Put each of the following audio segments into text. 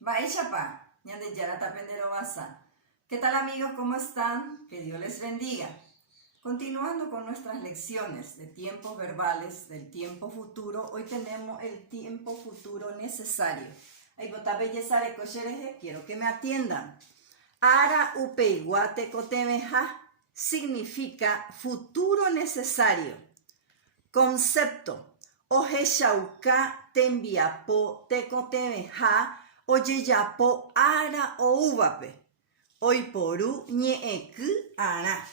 Baishapa, ñande yarata pendero basa. ¿Qué tal amigos? ¿Cómo están? Que Dios les bendiga. Continuando con nuestras lecciones de tiempos verbales del tiempo futuro, hoy tenemos el tiempo futuro necesario. Quiero que me atiendan. Ara upeiguate cotemeja significa futuro necesario. Concepto. Oje shauka tembiapo tecotemeja oyeyapo ara ouvape. Oiporu ñeeku ara.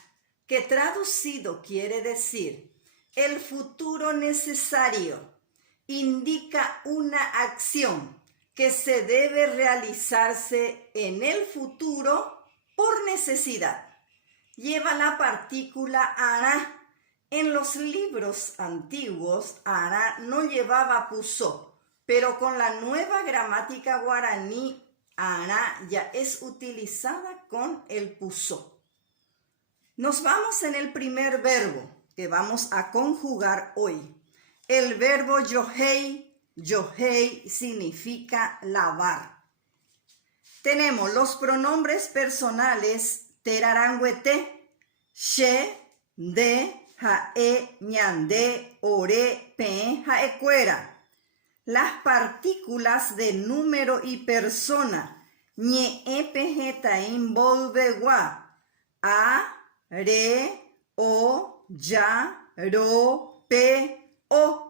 Que traducido quiere decir, el futuro necesario indica una acción que se debe realizarse en el futuro por necesidad. Lleva la partícula ara. En los libros antiguos, ara no llevaba puso, pero con la nueva gramática guaraní, ara ya es utilizada con el puso. Nos vamos en el primer verbo que vamos a conjugar hoy. El verbo yohei. Yohei significa lavar. Tenemos los pronombres personales terarangüete, she, de, jae, ñande, ore, pe, jaecuera. Las partículas de número y persona, ñe, pe, taín, volve, gua, a, re, o, ya, ro, pe, o.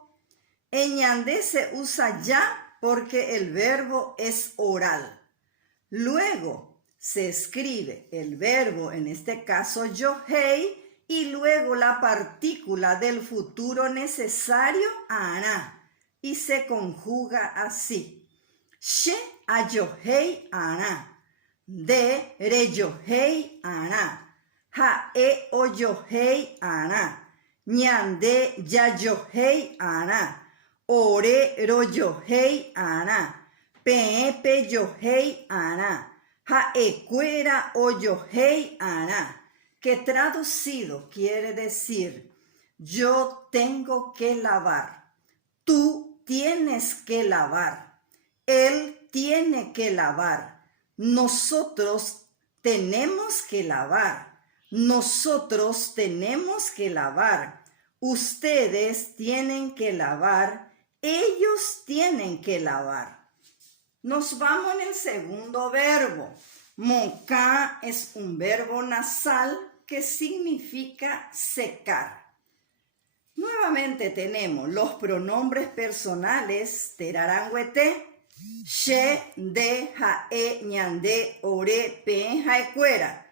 En ñandé se usa ya porque el verbo es oral. Luego se escribe el verbo, en este caso yohei, y luego la partícula del futuro necesario, ara, y se conjuga así. She a yohei ara, de re yohei ara. Jae o yohei ara, ñande ya yohei ara, ore ro yohei ara, pe yohei ara, jaecuera o yohei ara, que traducido quiere decir, yo tengo que lavar, tú tienes que lavar, él tiene que lavar, nosotros tenemos que lavar. Nosotros tenemos que lavar, ustedes tienen que lavar, ellos tienen que lavar. Nos vamos en el segundo verbo. Moca es un verbo nasal que significa secar. Nuevamente tenemos los pronombres personales terarangüete, she, de, jae, ñande, ore, pe, jaecuera.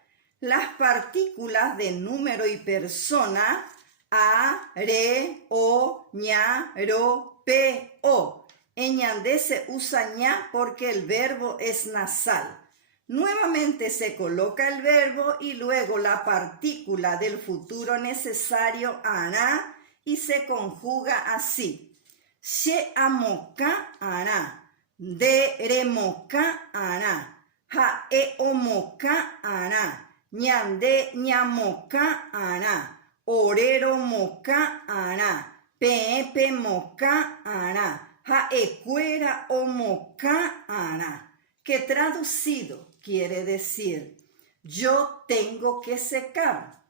Las partículas de número y persona, a, re, o, ña, ro, pe, o. En ñandé se usa ña porque el verbo es nasal. Nuevamente se coloca el verbo y luego la partícula del futuro necesario, ara, y se conjuga así. She amoka ara, de remoka ara, ja e omoka ara. ñande ñamoka ara, orero moka ara, pepe moka ara, jaecuera o moka ara, que traducido quiere decir, yo tengo que secar,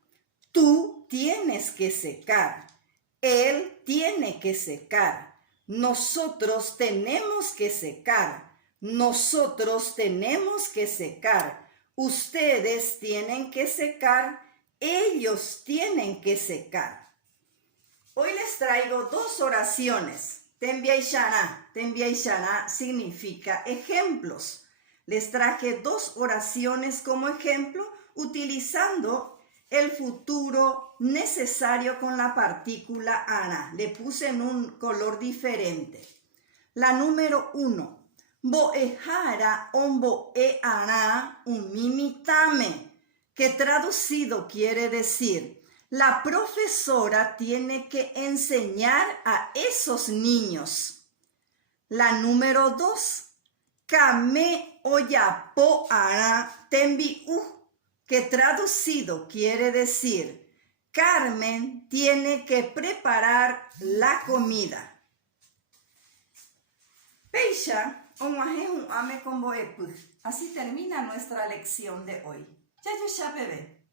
tú tienes que secar, él tiene que secar, nosotros tenemos que secar, nosotros tenemos que secar. Ustedes tienen que secar, ellos tienen que secar. Hoy les traigo dos oraciones. Tembiaishana significa ejemplos. Les traje dos oraciones como ejemplo utilizando el futuro necesario con la partícula ara. Le puse en un color diferente. La número 1. Boehara ombo e ara umimitame, que traducido quiere decir, la profesora tiene que enseñar a esos niños. La número 2, kame oyapo ara tembiu, que traducido quiere decir, Carmen tiene que preparar la comida. Peisha Así termina nuestra lección de hoy. Ya, bebé.